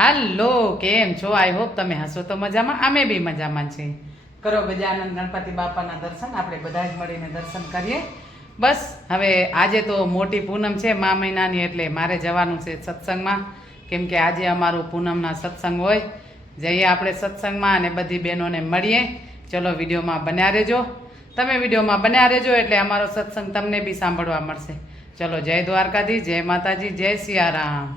હાલો, કેમ છો? I hope તમે હસો તો મજામાં, અમે બી મજામાં છીએ. કરો ગજાનંદ ગણપતિ બાપાના દર્શન. આપણે બધા જ મળીને દર્શન કરીએ. બસ હવે આજે તો મોટી પૂનમ છે મા મહિનાની, એટલે મારે જવાનું છે સત્સંગમાં. કેમ કે આજે અમારું પૂનમના સત્સંગ હોય. જઈએ આપણે સત્સંગમાં અને બધી બહેનોને મળીએ. ચલો વિડીયોમાં બન્યા રહેજો. તમે વિડીયોમાં બન્યા રહેજો એટલે અમારો સત્સંગ તમને બી સાંભળવા મળશે. ચલો, જય દ્વારકાધીશ, જય માતાજી, જય સિયારામ.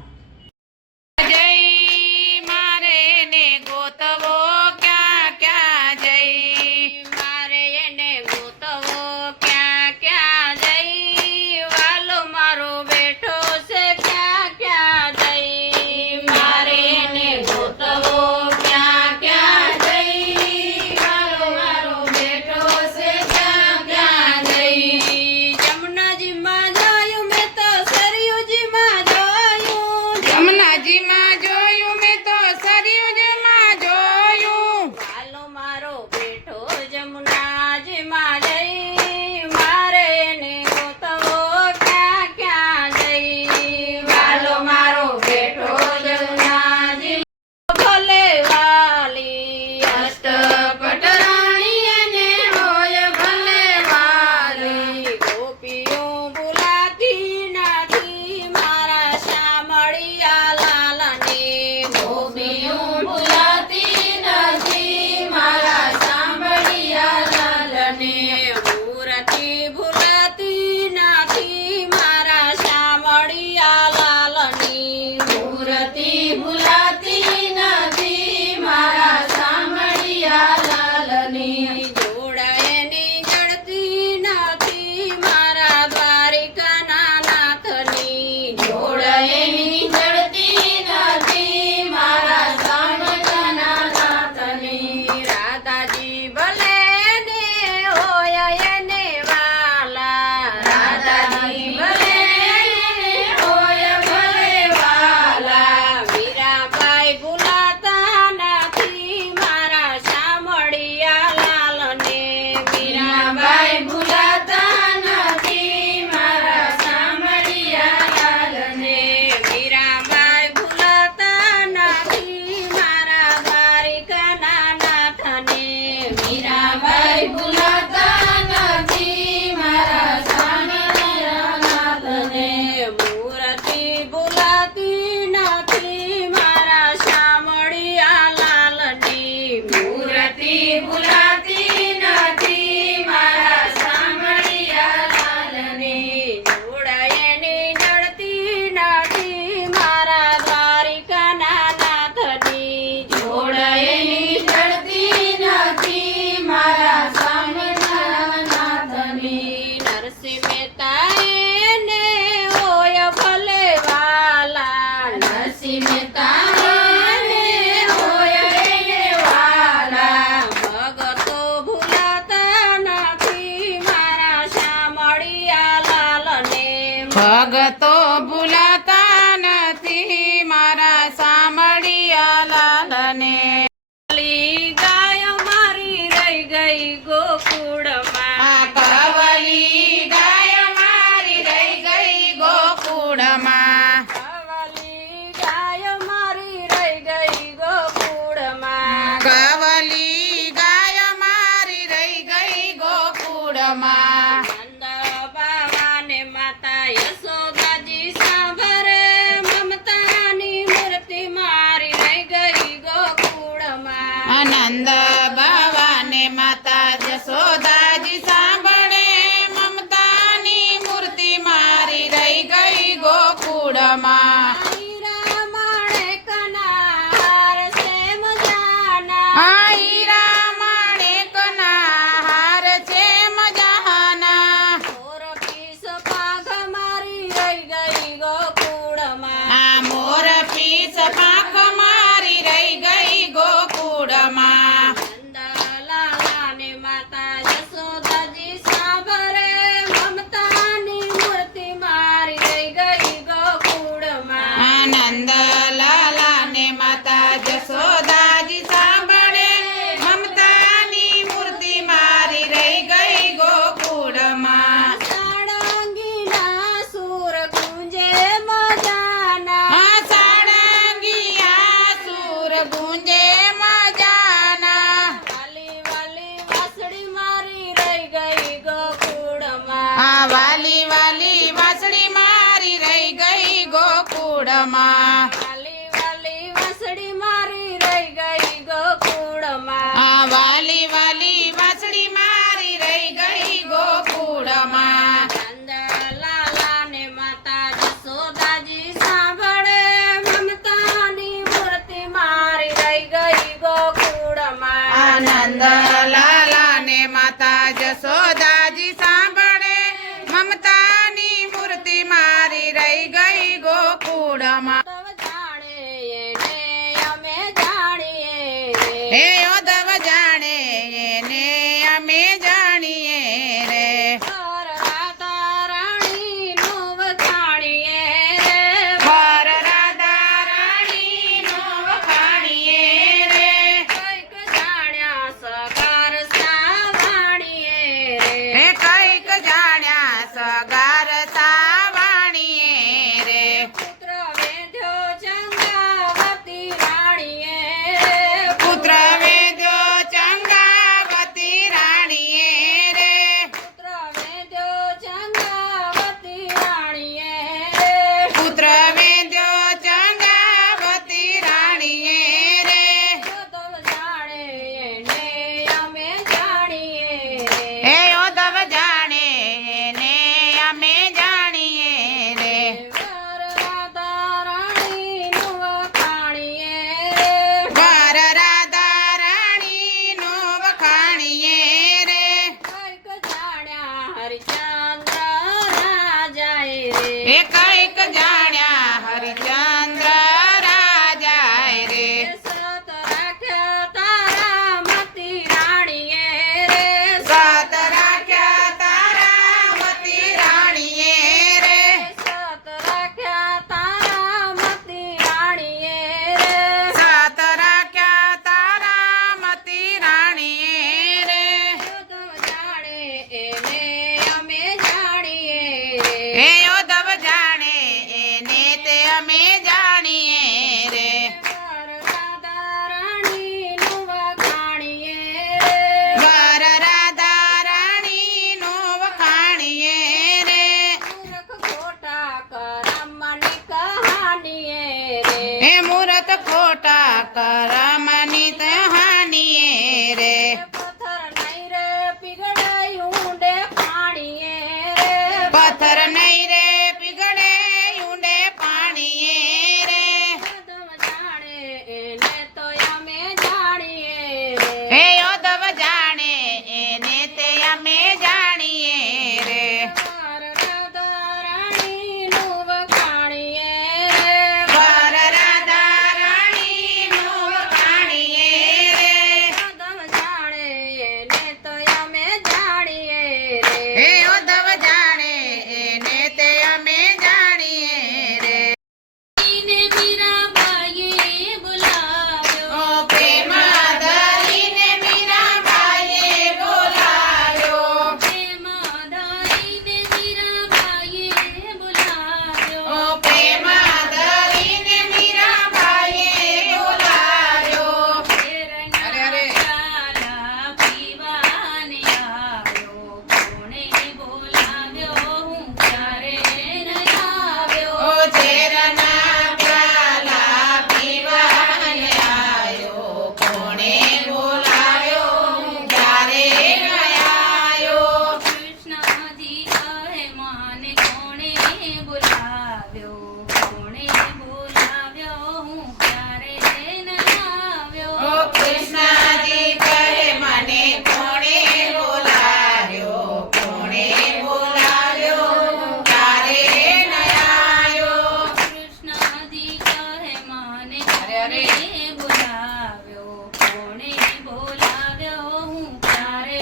ભગતો ભૂલાતા નથી મારા સામળિયા લાલને. ગાય મારી રહી ગઈ ગોકુળમાં, કવલી ગાય મારી રહી ગઈ ગોકુળમાં, કવલી ગાય મારી રહી ગઈ ગોકુળમાં, કવલી ગાય મારી રહી ગઈ ગોકુળમાં. નંદ બાવાને માતા જશોદાજી સાંભળે, મમતાની મૂર્તિ મારી રહી ગઈ ગોકુળમાં. નંદલાલાને માતા જશોદાજી સાંભળે, હે ઉદ્ધવ જાણે એને અમે જાણીએ રે વર રાધા રાણીનું વખાણીએ રે વર રાધા રાણીનું વખાણીએ રે કઈક જાણ્યા સગાર સાવાણીએ હે રે કઈક જાણ્યા સગાર સાવાણીએ રે પુત્ર વેદ્યો ચંગાવતી રાણીએ રે પુત્ર વેદ્યો ચંગાવતી રાણીએ રે પુત્ર વેદ્યો ચંગાવતી રાણીએ રે પુત્ર વેદ્યો ચંગાવતી રાણીએ રે ઉદ્ધવ જાણે એને અમે જાણીએ હે રે ઉદ્ધવ જાણે એને અમે જાણીએ રે વર રાધા રાણીનું વખાણીએ રે વર રાધા રાણીનું વખાણીએ રે કઈક જાણ્યા હરિચંદ્ર રાજાએ રે એ કઈક જાણ્યા હરિચંદ્ર રાજાએ રે સત રાખ્યા તારા મતી રાણીએ રે સત રાખ્યા તારા મતી રાણીએ રે સત રાખ્યા તારા મતી રાણીએ રે સત રાખ્યા તારા મતી રાણીએ રે ઉદ્ધવ જાણે એને અમે જાણીએ હે રે ઉદ્ધવ જાણે એને તે અમે જાણીએ રે વર રાધા રાણીનું વખાણીએ રે વર રાધા રાણીનું વખાણીએ રે મૂર્ખ ખોટા કરમની કહાનીએ રે હે મૂરત ખોટા કરમની તહાનીએ રે પથ્થર નહીં રે પીગળાયું ઊંડે પાણીએ રે પથ્થર નહીં રે પીગળે ઊંડે પાણીએ રે ઉદ્ધવ જાણે એને તો અમે જાણીએ હે રે ઉદ્ધવ જાણે એને તે અમે જાણીએ રે વર રાધા રાણીનું વખાણીએ રે વર રાધા રાણીનું વખાણીએ રે ઉદ્ધવ જાણે એને તો અમે જાણીએ હે રે ઉદ્ધવ જાણે એને તે અમે જાણીએ રે ને મીરાબાઈએ બોલાવ્યો ઓ પ્રેમ ધરીને મીરાબાઈએ બોલાવ્યો પ્રેમ ધરીને મીરાબાઈએ બોલાવ્યો ઓ પ્રેમ ધરીને મીરાબાઈએ બોલાવ્યો ઘેરના અરે. પ્યાલા પીવાને આવ્યો કોણે બોલાવ્યો હું ક્યારે ન આવ્યો ઓ ઝેરના પ્યાલા પીવાને આવ્યો કોણે બોલાવ્યો ક્યારે ન આવ્યો કૃષ્ણજી કહે માને કોણે બોલાવ્યો કોણે બોલાવ્યો હું ક્યારે ન આવ્યો ઓ કૃષ્ણજી કહે મને કોણે બોલાવ્યો કોણે બોલાવ્યો ક્યારે ન આવ્યો કૃષ્ણજી કહે માને અરે. કોણે બોલાવ્યો કોણે બોલાવ્યો હું ક્યારે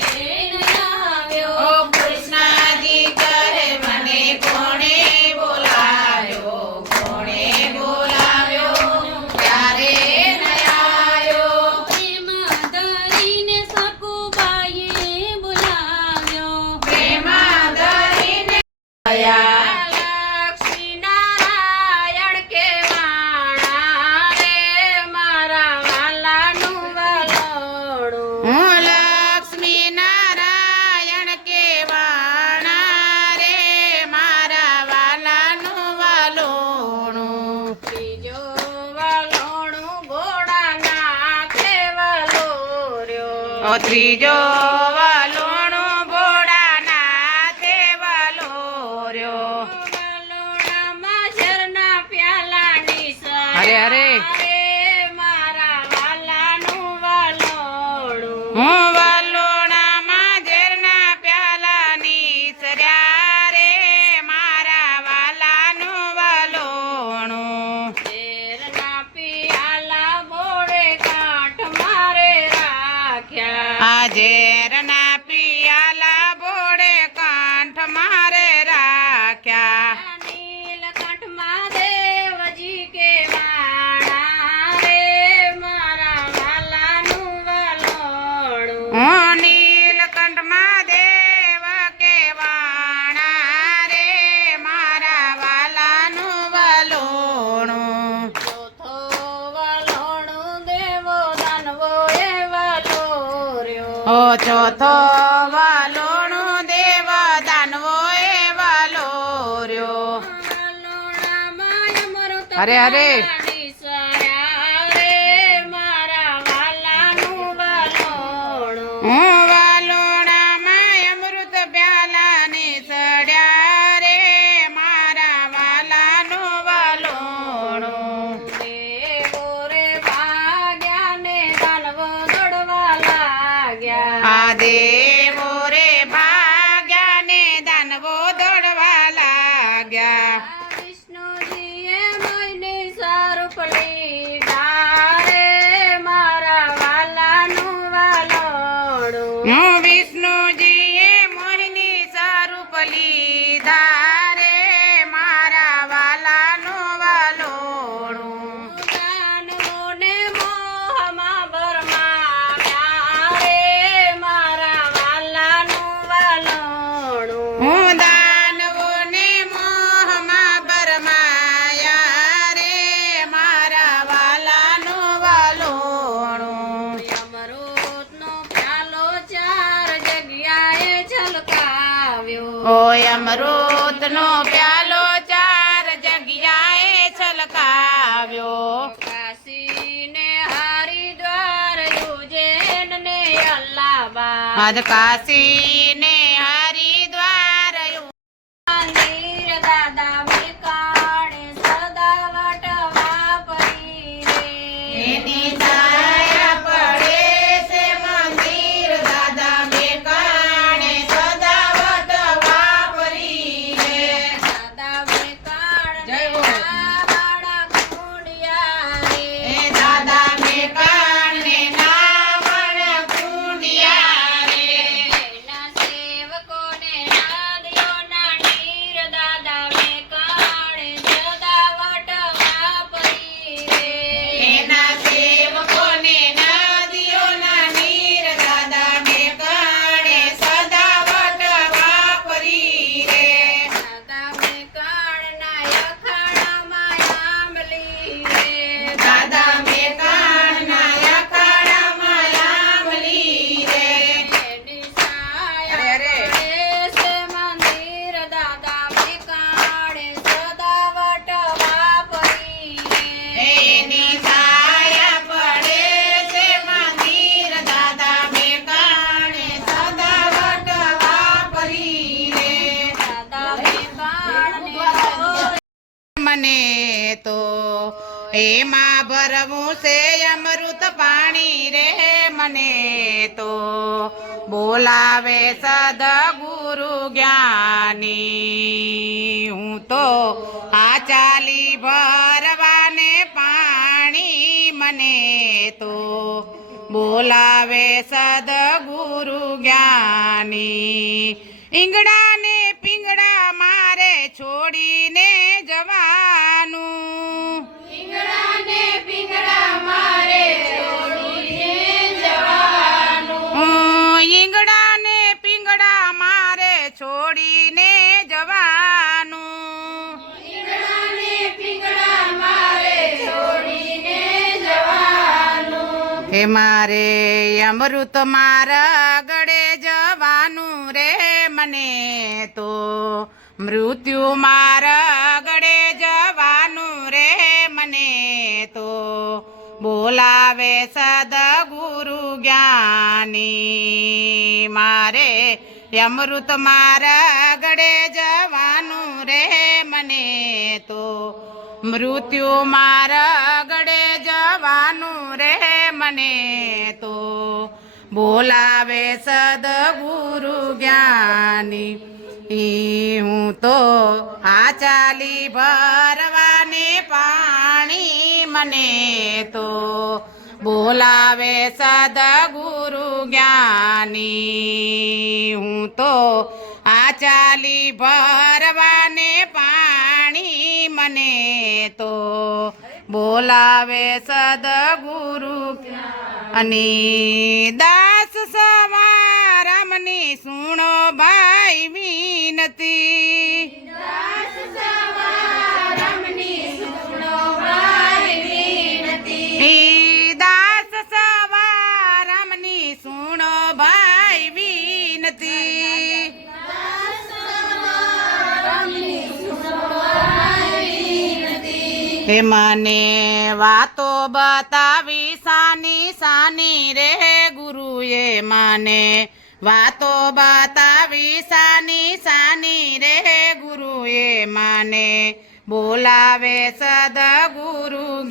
ન આવ્યો ઓ કૃષ્ણજી કહે મને કોણે બોલાવ્યો કોણે બોલાવ્યો ક્યારે ન આવ્યો પ્રેમ ધરીને સકુબાઈએ બોલાવ્યો પ્રેમ ધરીને ગયા લક્ષ્મી નારાયણ કેવાણા રે મારા વાલાનું વલોણું હું લક્ષ્મી નારાયણ કેવાણા રે મારા વાલાનું વલોણું ત્રીજો વલોણું ઘોડાનાથે વલોર્યો ત્રીજો વલોણું ભોળાનાથે વલોર્યો વલોણામાં ઝરના પ્યાલાની અરે, અરે. સરે મારા વાલાનું વલોણું હું વલોણામાં ઝેરના પ્યાલાની સર્યા રે મારા વાલાનું વલોણું ઝેરના પિયાલા બોળે કાંઠ મારે ઝેરના પિયાલા બોડે કાંઠ મારે રાખ્યા નીલકંઠમાં દેવજી કે વાણા રે મારા વાલાનું વલોણું નીલકંઠમાં દેવ કે વાણા રે મારા વાલાનું વલોણું ચોથો વલોણું દેવો દાનવો એ વલોર્યો ઓ ચોથો વલોણું દેવ દાનવો એ વલોર્યો વલોણામાં અમૃત હરે હરે. પાણી સ્વર્યા રે મારા વાલાનું વલોણું વાલોણામાં અમૃત પ્યાલાની સડ્યા રે મારા વાલાનું વલોણું દેવો રે ભાગ્યા ને દાનવો દોડવા લાગ્યા આ દેવો રે ભાગ્યા ને દાનવો દોડવા લાગ્યા વિષ્ણુજીએ મોયની સ્વરૂપ લીધા રે મારા વાલાનું વલોણું વિષ્ણુજીએ મોહિની સ્વરૂપ લીધા રે મારા વાલાનું વલોણું દાનવોને મોહમાં ભરમાવ્યા રે મારા વાલાનું વલોણું દાનવોને મોહમાં ભરમાયા રે મારા વાલાનું વલોણું અમૃતનો પ્યાલો ચાર જગ્યાએ છલકાવ્યો ઓય અમૃતનો પ્યાલો ચાર જગ્યાએ છલકાવ્યો કાશીને હરિદ્વાર ઉજ્જૈન ને અલ્હાબાદ આજ કાશી ને હરિદ્વાર મંદિર દાદા મેકાણે સદાવટ વાપરી રે એની છાયા પડે છે મંદિર દાદા મેકાણે સદાવટ વાપરી રે દાદા મેકાણ જય હો. બાળા કુંડિયા રે એ દાદા મેકાણે નાવણ કુંડિયા રે એના સેવકોને નાદિયોના નીર દાદા મેકાણે સદાવટ વાપરી રે એના સેવકોને નદીઓના નીર દાદા મેકાણે સદાવટ વાપરી રે દાદા મેકાણના અખાડામાં આંબલી રે દાદા મેકાણના અખાડામાં આંબલી રે એની છાયા અરે, અરે. પડે છે મંદિર દાદા મેકાણે સદાવટ વાપરી રે એની છાયા પડે છે મંદિર દાદા મેકાણે સદાવટ વાપરી રે દાદા મેકાણને મને તો એમાં ભરવું છે અમૃત પાણી રે મને તો બોલાવે સદગુરુ જ્ઞાની હું તો આ ચાલી ભરવાને પાણી મને તો બોલાવે સદગુરુ જ્ઞાની ઈંગડા ને પિંગડા મારે છોડીને જવાનું પિંગળાને પિંગળા મારે છોડીને જવાનું ઈંગડા ને પિંગડા મારે છોડીને જવાનું પિંગળાને પિંગળા મારે છોડીને જવાનું હે મારે અમૃત મારા ગળે જવાનું રે મને તો મૃત્યુ મારા ગળે જવાનું રે મને તો બોલાવે સદગુરુ જ્ઞાની મારે અમૃત મારા ગળે જવાનું રે મને તો મૃત્યુ મારા ગળે જવાનું રે મને તો બોલાવે સદગુરુ જ્ઞાની હું તો આ ચાલી ભરવાને પાણી મને તો બોલાવે સદગુરુ જ્ઞાની હું તો આ ચાલી ભરવાને પાણી મને તો બોલાવે સદગુરુ અને દાસ સવારામની સુણો ભાઈ વિનતી દાસ સવારામની સુણો ભાઈ વિનતી દાસ સવારામની સુણો ભાઈ વિનતી દાસ સવારામની સુણો ભાઈ વિનતી હે મને વાતો બતાવી સાની સાની રે ગુરુએ મને વાતો બતાવી સાની સાની રે ગુરુએ મને બોલાવે સદગુરુ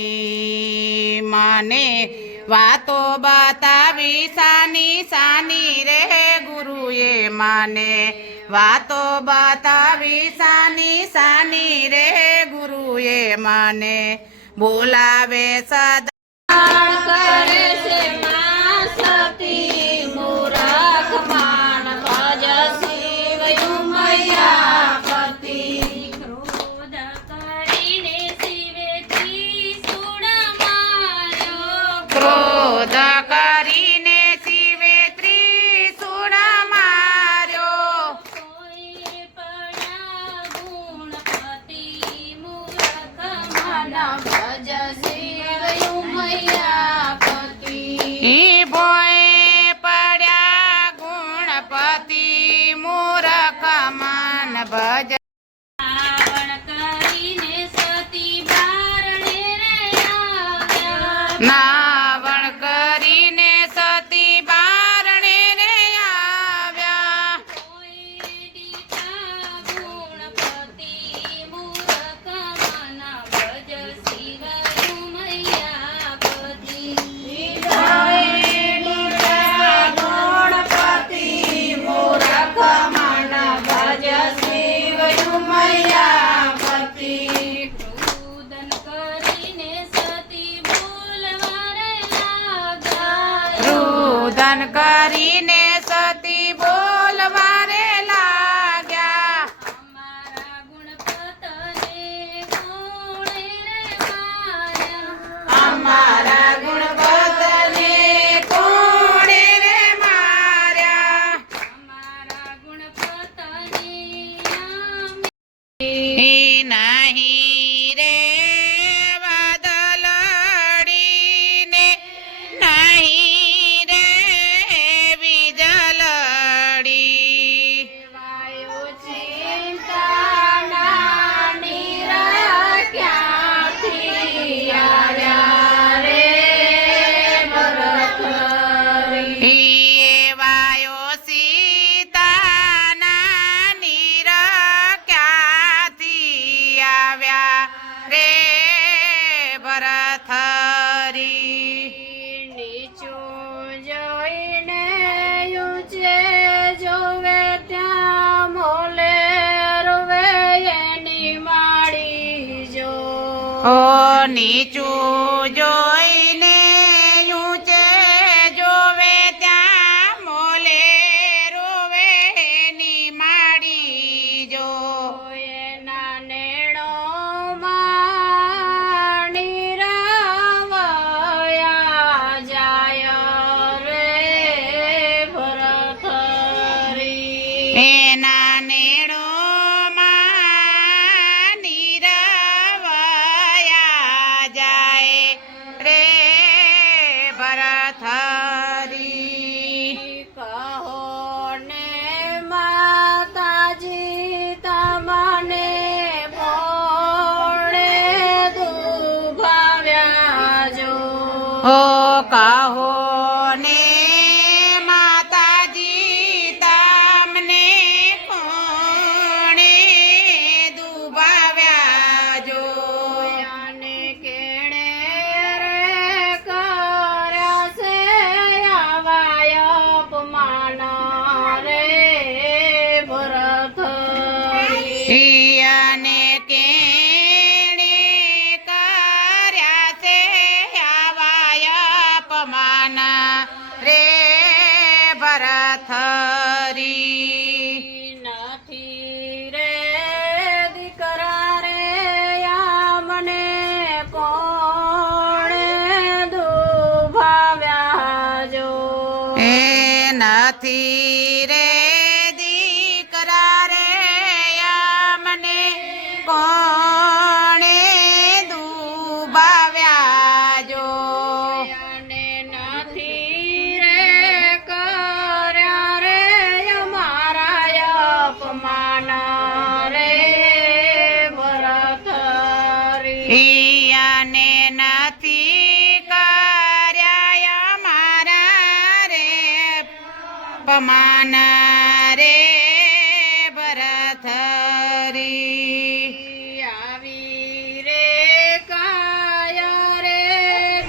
જ્ઞાની મને વાતો બતાવી સાની સાની રે ગુરુએ મને વાતો બતાવી સાની સાની રે ગુરુએ મને બોલાવે સદા કરે છે માં સતી મૂરખ માન ભજ શિવ ઉમૈયાપતિ ક્રોધ કરીને શિવેથી સુણ માર્યો ક્રોધ કરીને શિવે ત્રિશૂળ માર્યો કોઈ પડ્યા ગુણપતિ મૂરખ માન ભજ શિવ ઉમૈયાપતિ ઈ ભોય પડ્યા ગુણપતિ મૂરખ માન ભજ રાવણ કરીને સતી બારણે રે આવ્યા નાવણ કરીને સતી બારણે રે આવ્યા કોઈ દીઠા ગુણપતિ મૂરખ મન ભજ શિવ ઉમૈયાપતિ ગણપતિ મૂરખ મન ભજ શિવ ઉમૈયાપતિ રુદન કરીને સતી બોલવા રે લાગ્યા રુદન કરીને સતી બોલવા રે લાગ્યા અમારા ગુણપતને કોણે રે માર્યા અમારા ગુણપતને કોણે રે માર્યા અમારા ગુણપતને નહીં રે વાદળડીને નહીં રે વીજળડી વાયો ચિંતાના નીરા ક્યાંથી આવ્યા રે ભરતરી વાયો સીતાના નીર ક્યાંથી આવ્યા રે ભરથરી નીચું જોઈને ઊંચે જોવે ત્યાં મોલે રોવે એની માડી જો ઓ નીચું જોઈને ઊંચે જોવે ત્યાં મોલે રોવે ની માડી જો એના નેણોમાં નીરવયા જાય રે ભરથરી એના નેણોમાં નીરવયા જાય રે ભરથરી કહો ને માતાજી તમને ભોળે દુભાવ્યા જો ઓ કહો ને માતાજી તમને કોણે દુભાવ્યા જો અને કેણે રે કર્યા છે આવા અપમાન રે ભરથરી અને કેણે કર્યા છે આવા એ નથી રે દીકરા રે અમને કોણે દુબાવ્યા જો અને નથી રે કર્યા રે અમારા અપમાન રે ભરતરી અને નથી કર્યા અમારા રે પમાન રે ભરથરી આવી રે કાયા રે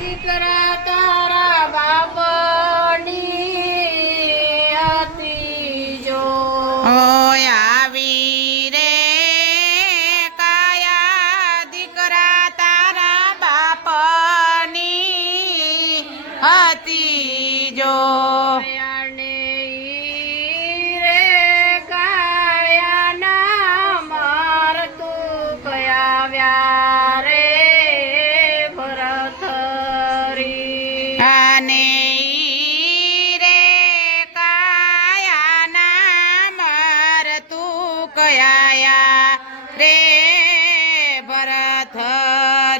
દીકરા તારા બાપની હતી જો ઓય આવી રે કાયા દીકરા તારા બાપની હતી જો અને ઈ રે કાયાના મારતું કયાવ્યા રે ભરથરી અને ઈ રે કાયાના મરતું કયાયા રે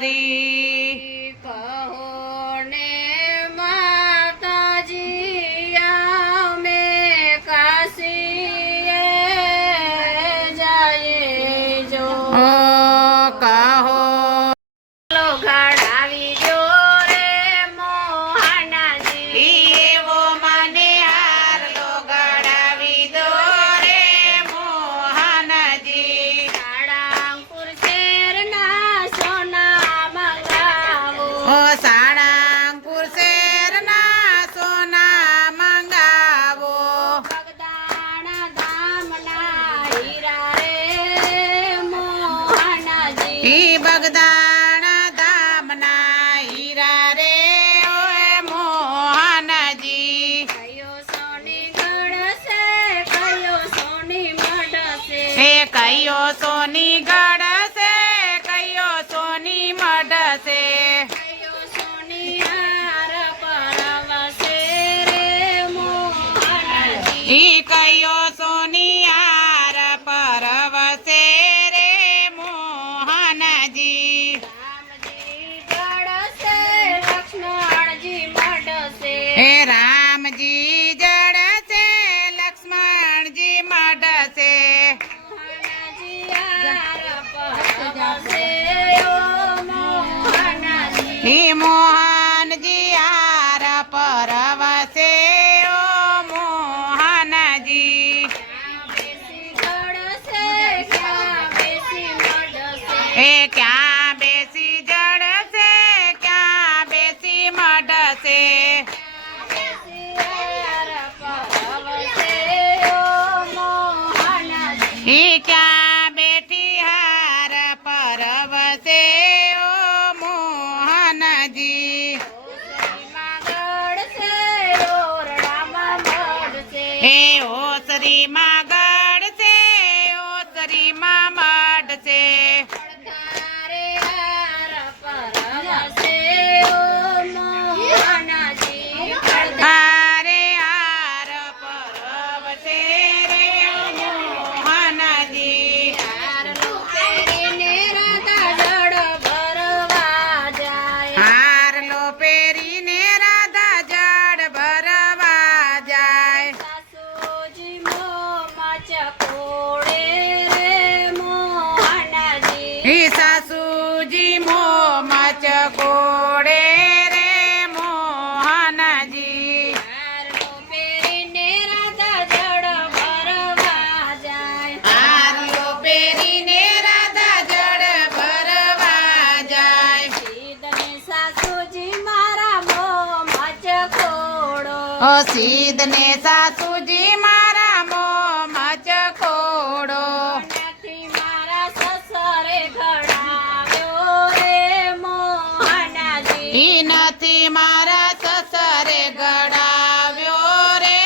ભરથરી કહો ને માતાજી અમે કાશીએ જઈએ જો ઓ કહો લો ઘડાવી જો રે મોહનાજી એવો મને હારલો ગડાવી દો રે મોહનજી સાળંગપુર શહેરના સોના મંગાવો ઓ સાળંગપુર શહેરના સોના મંગાવો બગદાણા ધામના હીરા રે મોહનાજી ઈ બગદાણા ધામના હીરા રે ઓય મોહનજી કયો સોની ગળશે કયો સોની મઢશે એ કયો સોની ગળશે કયો સોની મઢશે કયો સોની હાર પરવશે રે મોહનાજી ઈ કયો સોની હાર પરવશે રે મોહનજી રામજી ગળશે લક્ષ્મણજી મઢશે હે રામજી જડશે લક્ષ્મણજી મઢશે મોહનાજી હાર પરવશે ઓ મોહનાજી ઈ મોહનજી હાર પરવશે ઓ મોહનજી ક્યાં બેસી ગળશે ક્યાં બેસી મઢશે એ ક્યાં બેસી હાર પરવશે ઓ મોહનજી હે ઓસરીમાં ગળશે ઓસરીમાં મઢશે હારે હાર પરવશે રે મોહનજી હારલો પહેરીને રાધા જળ ભરવા જાય ઈ સાસુજી મોમાં ચકોડે રે મોહનજી હારલો પહેરીને રાધા જળ ભરવા જાય ઓ સીધને સાસુજી મારા મોમાં ચકોડો નથી મારા સસરે ઘડાવ્યો રે મોહનાજી ઈ નથી મારા સસરે ગડાવ્યો રે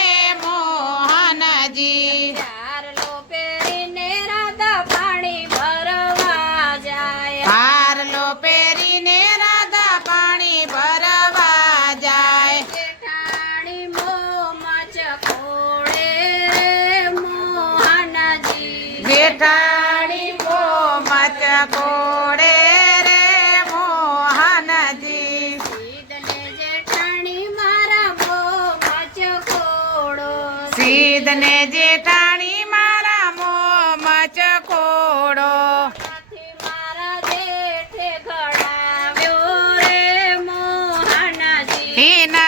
મોહનજી ચારલો પહેરીને રાધા પાણી ભરવા જાય હારલો પહેરીને રાધા પાણી ભરવા જાય જેઠાણી મોં જેઠાણી મો મચકોડે રે મોહનજી સીધને જેઠાણી મારા મો મચકોડો સીધને જેઠાણી મારા મો મચકોડો ત્યાંથી મારા જેઠે ઘડાવ્યો રે મોહનજી હિના